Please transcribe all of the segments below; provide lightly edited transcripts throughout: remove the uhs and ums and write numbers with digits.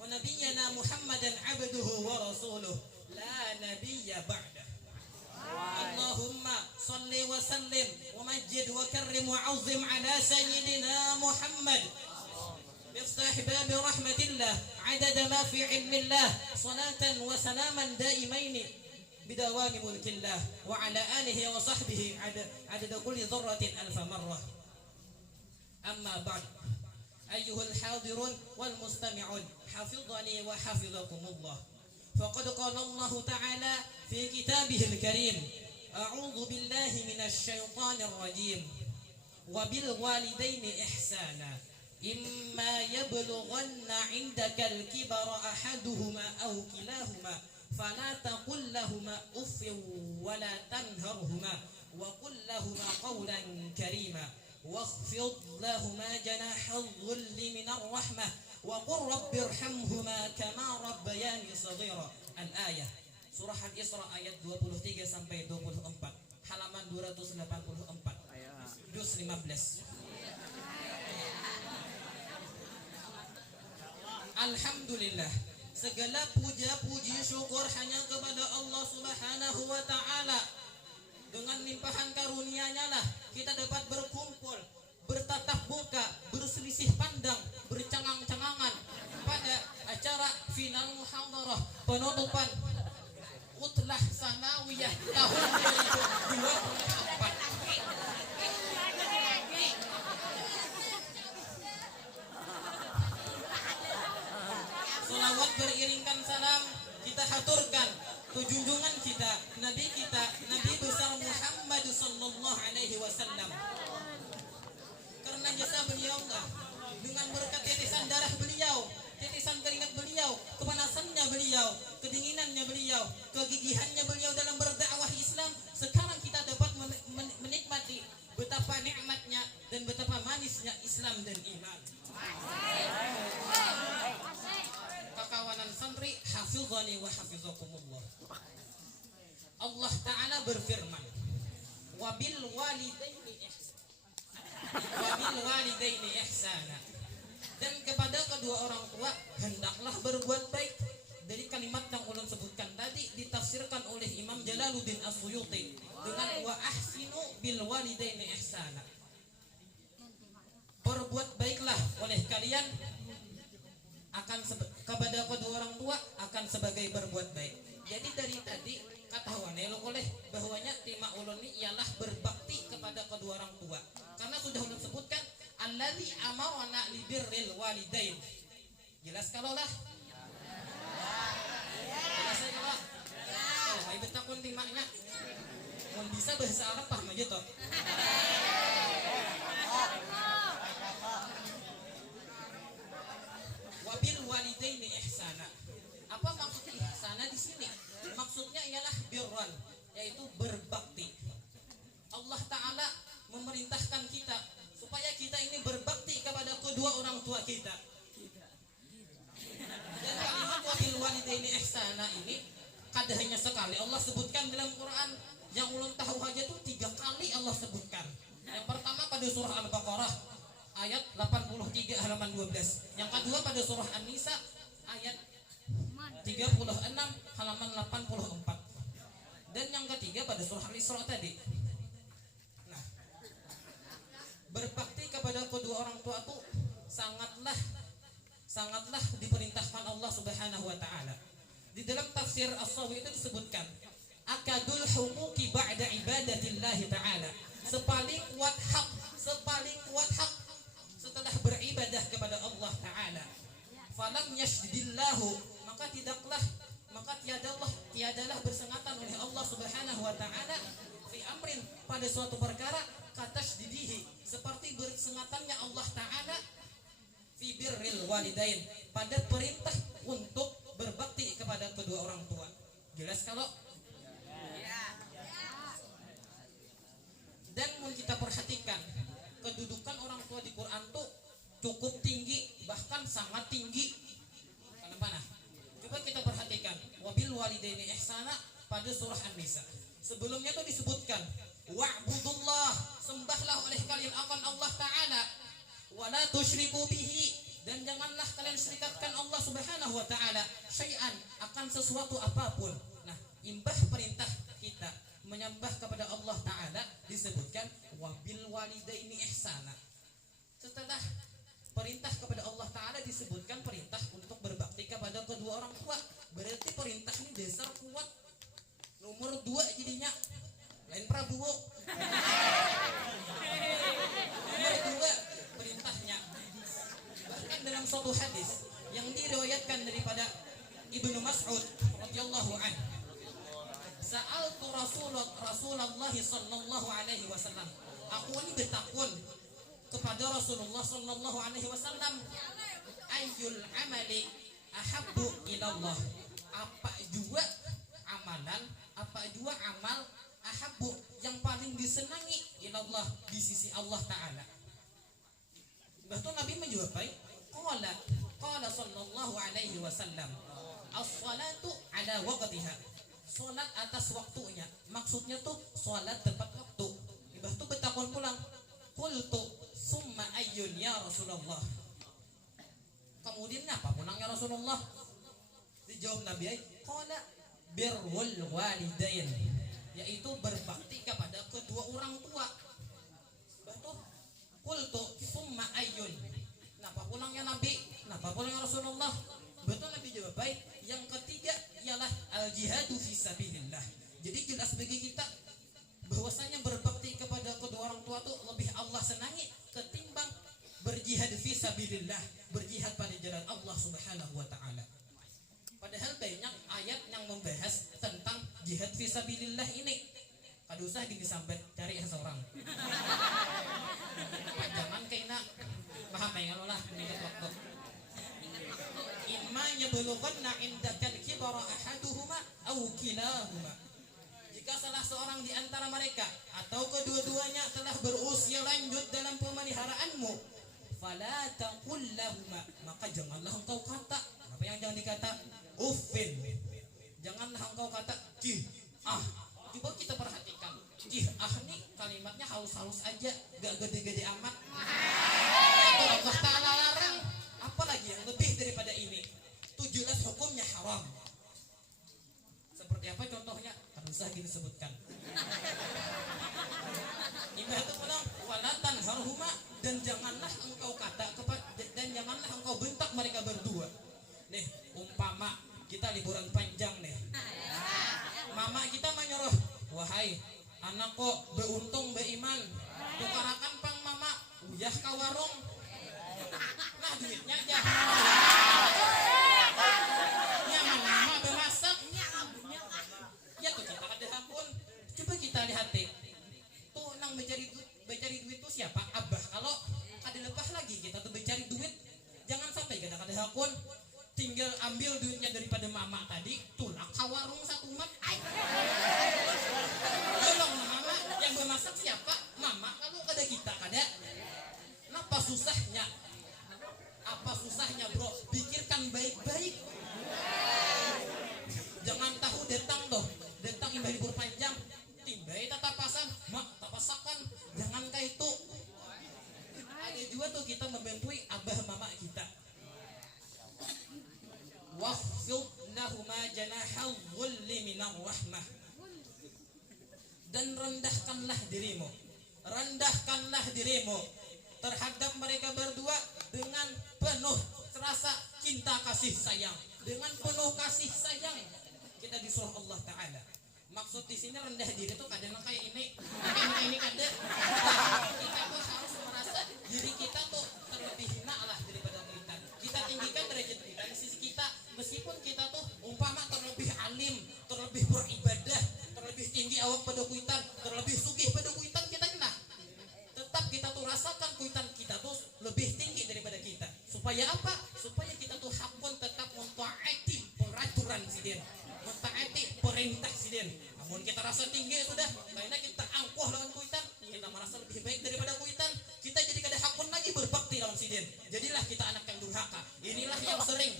ونبينا محمدا عبده ورسوله لا نبي بعده. اللهم صل وسلم ومجد وكرم وعظم على سيدنا محمد مفتاح باب رحمة الله عدد ما في علم الله صلاة وسلاما دائمين بدوام ملك الله وعلى آله وصحبه عدد كل ذرة ألف مرة. أما بعد أيها الحاضرون والمستمعون حفظني وحفظكم الله. فقد قال الله تعالى في كتابه الكريم أعوذ بالله من الشيطان الرجيم وبالوالدين إحسانا إما يبلغن عندك الكبر أحدهما أو كلاهما فلا تقل لهما أف ولا تنهرهما وقل لهما قولا كريما واخفض لهما جناح الذل من الرحمة وقل رب ارحمهما كما ربياني صغيرا. Al-ayah Surah Al-Isra ayat 23 sampai 24, halaman 284, juz 15. Alhamdulillah, segala puja puji syukur hanya kepada Allah Subhanahu wa taala. Dengan limpahan karunia-Nya lah kita dapat berkumpul, bertatap muka, berselisih pandang, bercangang-cangangan pada acara final muhadarah penutupan Utlah Sanawiyah tahun 2024. Salawat beriringkan salam kita haturkan ke junjungan kita, Nabi besar Muhammad sallallahu alaihi wasallam. Karena jasa beliau lah, dengan berkat titisan darah beliau, titisan keringat beliau, kepanasannya beliau, kedinginannya beliau, kegigihannya beliau dalam berdakwah Islam, sekarang kita dapat menikmati betapa nikmatnya dan betapa manisnya Islam dan iman. Kawanan santri hafizani wa hafizakumullah. Allah Ta'ala berfirman wabil walidaini ihsana, dan kepada kedua orang tua hendaklah berbuat baik. Dari kalimat yang ulun sebutkan tadi ditafsirkan oleh Imam Jalaluddin As-Suyuti dengan wa ahsinu bil walidaini ihsana, berbuat baiklah oleh kalian akan kepada kedua orang tua akan sebagai berbuat baik. Jadi dari tadi kata wanelo oleh bahwanya tema ulun ini ialah berbakti kepada kedua orang tua, karena sudah ulun sebutkan allazi amarna li birril walidain. Jelas kalau lah? Jelas kalau? Oh, ai betakun timanya. Mun bisa bahasa Arab paham aja toh. Wabil walidaini ihsana. Apa maksud ihsana di sini? Maksudnya ialah birran, yaitu berbakti. Allah Ta'ala memerintahkan kita supaya kita ini berbakti kepada kedua orang tua kita. Dan kalimat wabil walidaini ihsana ini kada hanya sekali Allah sebutkan dalam Quran. Yang ulun tahu aja tuh 3 kali Allah sebutkan. Yang pertama pada surah Al-Baqarah ayat 83 halaman 12. Yang kedua pada surah An-Nisa ayat 36 halaman 84. Dan yang ketiga pada surah Al-Isra tadi. Nah, berbakti kepada kedua orang tua itu sangatlah diperintahkan Allah Subhanahu wa taala. Di dalam tafsir As-Sawi itu disebutkan akadul humuki ba'da ibadatillahi ta'ala, sepaling kuat hak setelah beribadah kepada Allah Ta'ala. Falam yashdidillahu, maka tiadalah bersengatan oleh Allah Subhanahu wa Ta'ala fi amrin, pada suatu perkara katasdidihi, seperti bersengatannya Allah Ta'ala fi birril walidain, pada perintah untuk berbakti kepada kedua orang tua. Jelas kalau? Dan mau kita perhatikan kedudukan orang tua di Quran tuh cukup tinggi, bahkan sangat tinggi. Kenapa? Coba kita perhatikan wabil walidaini ihsana pada surah An-Nisa. Sebelumnya tuh disebutkan wa'budullah, sembahlah oleh kalian akan Allah Ta'ala, wala tusyriku bihi, dan janganlah kalian serikatkan Allah Subhanahu wa wa taala syai'an, akan sesuatu apapun. Nah, imbah perintah kita menyembah kepada Allah taala disebutkan wabil walidaini ihsana. Setelah perintah kepada Allah taala disebutkan perintah untuk berbakti kepada kedua orang tua. Berarti perintah ini dasar kuat. Nomor 2 jadinya lain Prabowo. Nomor 2 perintahnya. Bahkan dalam suatu hadis yang diriwayatkan daripada Ibnu Mas'ud radhiyallahu anhu, sa'altu Rasulullah sallallahu alaihi wasallam. Aku ini bertakun kepada Rasulullah sallallahu alaihi wasallam, ayyul amali ahabbu ilallah. Apa juga amalan, apa juga amal ahabbu yang paling disenangi ilallah di sisi Allah taala. Bahkan Nabi menjawab, qala sallallahu alaihi wasallam, as-salatu ala waqtiha. Salat atas waktunya. Maksudnya tuh salat tepat waktu. Ibah tuh bertakon pulang. Qultu summa ayyun ya Rasulullah. Kemudian apa pulangnya Rasulullah? Dijawab Nabi, qala birrul walidain, yaitu berbakti kepada kedua orang tua. Betul. Qultu summa ayyun. Napa pulangnya Nabi? Napa pulangnya Rasulullah? Betul, Nabi jawab, baik. Yang ketiga ialah al-jihadu fisabilillah. Jadi jelas bagi kita bahwasanya berbakti kepada kedua orang tua itu lebih Allah senangi ketimbang berjihad fisabilillah, berjihad pada jalan Allah Subhanahu wa taala. Padahal banyak ayat yang membahas tentang jihad fisabilillah ini. Kada usah gini sampai cari seorang. Jangan kena paham ya lah mengingat waktu. Imma yablughanna indakal kibara ahaduhuma aw kilahuma. Jika salah seorang di antara mereka atau kedua-duanya telah berusia lanjut dalam pemeliharaanmu, fala taqul lahuma, maka janganlah engkau kata. Apa yang jangan dikata? Uffin. Janganlah engkau kata jih ah. Coba kita perhatikan, jih ah nih kalimatnya halus-halus aja, gak gede-gede amat. Itu Allah taala larang. Apalagi yang lebih daripada ini, itu jelas hukumnya haram. Seperti apa contohnya? Kan usah gini sebutkan. Imbah itu pulang walatan harhuma, dan janganlah engkau kata dan janganlah engkau bentak mereka berdua. Nih, umpama kita liburan panjang nih. Mama kita menyuruh, wahai anak kok beruntung beriman, tukarakan pang mama, uyah ke warung. Nah duitnya aja. Nyaman mama bermasak. Ya tuh kita ada hakun. Coba kita lihat deh. Tuh nang mencari duit tuh siapa? Abah. Kalau ada lepas lagi kita tuh mencari duit, jangan sampai kita ada hakun. Tinggal ambil duitnya daripada mama tadi, tulak ke warung satu mat. Tolong mama, yang bermasak siapa? Mama. Kalau ada kita kada. Kenapa susahnya? Apa susahnya bro? Pikirkan baik-baik. Jangan tahu datang loh, datang imbah libur panjang, timbai tatapasan, mak tapasakan. Jangan kayak itu. Ada juga tuh kita membentui abah mama kita. Wafyud lahuma janahal dhulli minar rahmah. Dan rendahkanlah dirimu terhadap mereka berdua dengan penuh rasa cinta kasih sayang, dengan penuh kasih sayang. Kita disuruh Allah taala. Maksud di sini rendah diri itu kadang kayak ini kada. Kita tuh harus merasa diri kita tuh terlebih hina lah daripada kita. Kita tinggikan derajat kita di sisi kita, meskipun kita tuh umpama terlebih alim, terlebih beribadah, terlebih tinggi awak pada kuitan, terlebih sugih pada kuitan kita kena. Tetap kita tuh rasakan kuitan kita tuh lebih tinggi daripada kita. Supaya apa? Supaya kita tuh hakun tetap mentaati peraturan sidin, mentaati perintah sidin. Namun kita rasa tinggi sudah, karena kita angkuh lawan kuitan, kita merasa lebih baik daripada kuitan, kita jadi kada hakun lagi berbakti lawan sidin. Jadilah kita anak yang durhaka. Inilah yang sering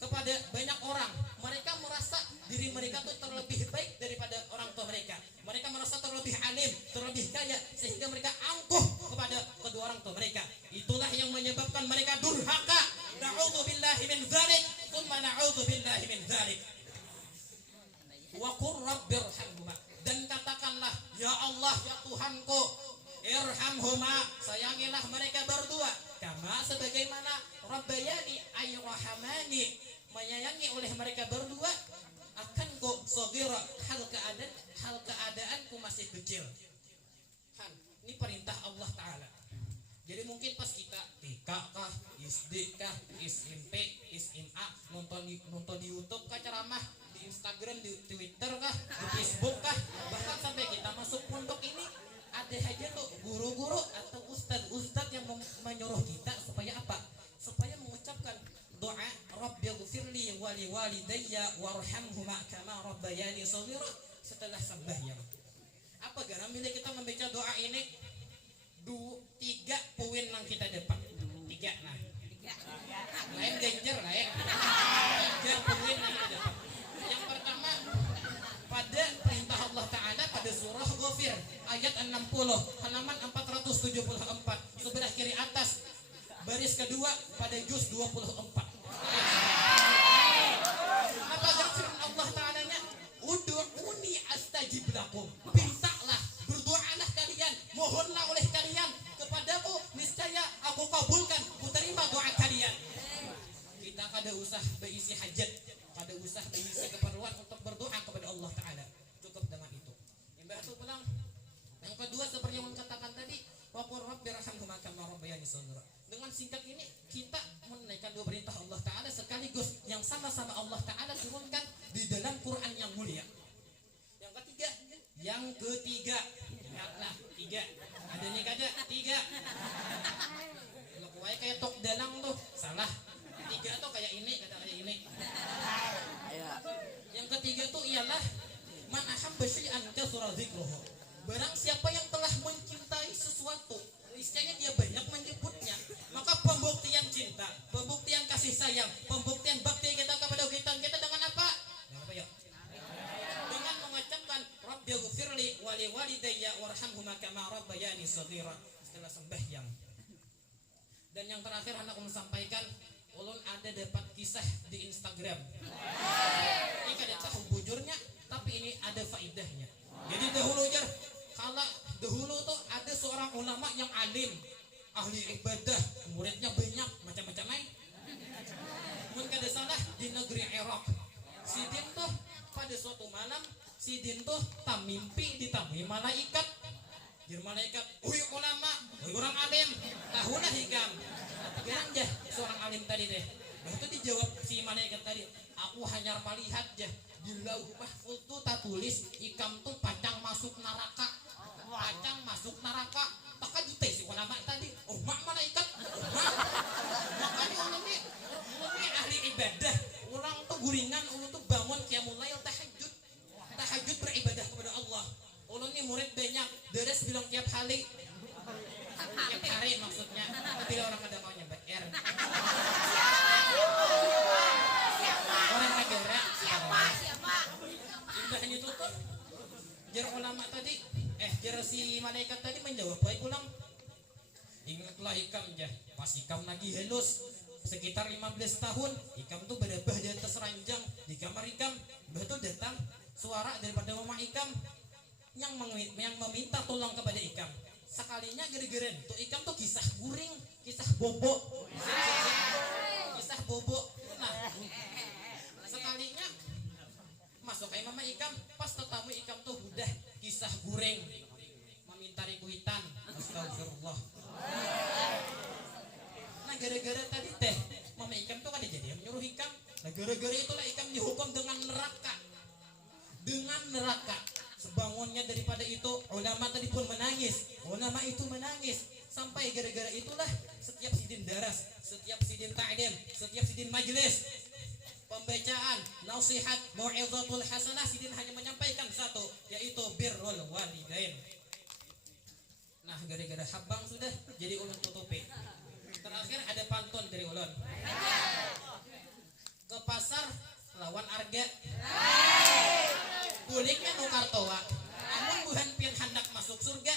kepada banyak orang, mereka merasa diri mereka tuh terlebih baik daripada orang tua mereka. Mereka merasa terlebih alim, terlebih kaya, sehingga mereka angkuh kepada kedua orang tua mereka. Itulah yang menyebabkan mereka durhaka. Na'udzubillahi min dzalik. Tsumma Na'udzubillahi min dzalik. Wa qur rabbirhamhuma, dan katakanlah, ya Allah, ya Tuhanku, irhamhuma, sayangilah mereka berdua, kama sebagaimana rabbayani ay rahamani, menyayangi oleh mereka berdua akanku shaghira, hal keadaanku masih kecil. Ini perintah Allah Ta'ala. Jadi mungkin pas kita TK kah, SD kah, SMP, SMA, nonton di YouTube kah ceramah, di Instagram, di Twitter kah, di Facebook kah, bahkan sampai kita masuk pondok ini, ada aja tuh guru-guru atau ustadz yang menyuruh kita supaya apa? Supaya mengucapkan doa Rabbighfirli wa liwalidayya warhamhuma kama rabbayani shaghira setelah sembahyang. Apa gara milik kita membaca doa ini? 3 poin yang kita dapat. 3 nah. Lain danger lain. 3 poin yang kita dapat. Yang pertama, pada perintah Allah Ta'ala pada surah Ghafir ayat 60 halaman 474 sebelah kiri atas, baris kedua pada juz 24. Apa firman Allah Ta'ala-nya? Ud'uni astajib lakum. Mintalah, berdoalah kalian, mohonlah oleh kalian kepadaku, niscaya aku kabulkan, ku terima doa kalian. Kita kada usah berisi hajat, kada usah berisi keperluan untuk berdoa kepada Allah Ta'ala. Cukup dengan itu. Yang pulang. Yang kedua seperti yang katakan tadi, wa qur rabbirhamhuma kama rabbayani shaghira. Dengan singkat ini kita menunaikan 2 perintah Allah Ta'ala sekaligus yang sama-sama Allah Ta'ala turunkan di dalam Quran yang mulia. Yang ketiga, ingatlah 3. Ada nih kada 3. Kalau kuai kayak tok dalang tuh salah. 3 tuh kayak ini, kata kayak ini. Yang ketiga tuh ialah man ahabba syai'an katsura dzikruhu. Barang siapa yang telah mencintai sesuatu, niscaya dia banyak menyebutnya, maka pembuktian cinta, pembuktian kasih sayang, pembuktian bakti kita kepada kita dengan apa? Dengan apa ya? Dengan mengucapkan Rabbighfirli wa liwalidayya warhamhuma kama rabbayani shaghira setelah sembahyang. Dan yang terakhir anak mau sampaikan, ulun ada dapat kisah di Instagram. Ini kada tahu bujurnya, tapi ini ada faidahnya. Jadi dahulu tuh ada seorang ulama yang alim, ahli ibadah, muridnya banyak, macam-macam lain. Mungkin kada salah di negeri Irak. Sidin tuh pada suatu malam, Sidin tuh tamimpi ditamui malaikat. Jadi malaikat, "Ui ulama, ui orang alim, tahulah hikam." Bilang aja seorang alim tadi deh. Itu dijawab si malaikat tadi, "Aku hanya melihat aja di lauh mahfuz tuh tak tulis ikam tuh pacang masuk neraka." Pacang masuk neraka. Maka juta si ulama tadi, "Oh mak malaikat, mak." Makanya ulun ini ahli ibadah. Orang tuh guringan, ulun tuh bangun qiyamul lail tahajud. Tahajud beribadah kepada Allah. Ulun ini murid banyak, deres bilang tiap hari maksudnya. Tapi orang ada maunya BR. Orang negara siapa? Imbahnya tutup. Jar ulama tadi, jar si malaikat tadi menjawab, baik ulang. Ingatlah ikam aja, pas ikam lagi halus sekitar 15 tahun, ikam tuh berabah di atas ranjang di kamar ikam. Bah tuh datang suara daripada mama ikam yang meminta tolong kepada ikam. Sekalinya gara-gara tuh ikam tuh kisah guring, kisah bobo. Kisah bobo. Nah, sekalinya masuk kayak mama ikam, pas tetamu ikam tuh udah kisah guring, meminta kuitan. Astagfirullah. Nah gara-gara tadi teh mama ikam tuh kan jadi yang menyuruh ikam. Nah gara-gara itulah ikam dihukum dengan neraka. Dengan neraka. Sebangunnya daripada itu ulama tadi pun menangis. Ulama itu menangis sampai gara-gara itulah setiap sidin daras, setiap sidin ta'lim, setiap sidin majelis pembacaan, nasihat, mau'izatul hasanah, sidin hanya menyampaikan satu, yaitu birrul walidain. Nah gara-gara habang sudah jadi ulun tutupi. Terakhir ada pantun dari ulun. Ke pasar lawan arga, kuliknya nukar toa, namun buhan pian hendak masuk surga,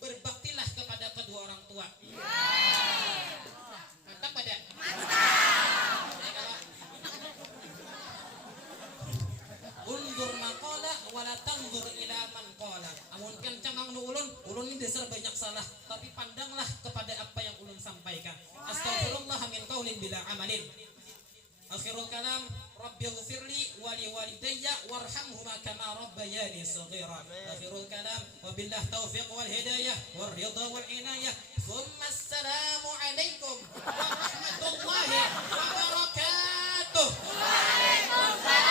berbaktilah kepada kedua orang tua. Mantap pada. amalin. Akhirul kalam, Rabbighfirli wa liwalidayya warhamhuma kama rabbayani shaghira. Akhirul kalam, wabillahi taufiq wal hidayah war ridha wal inayah. Assalamu alaikum.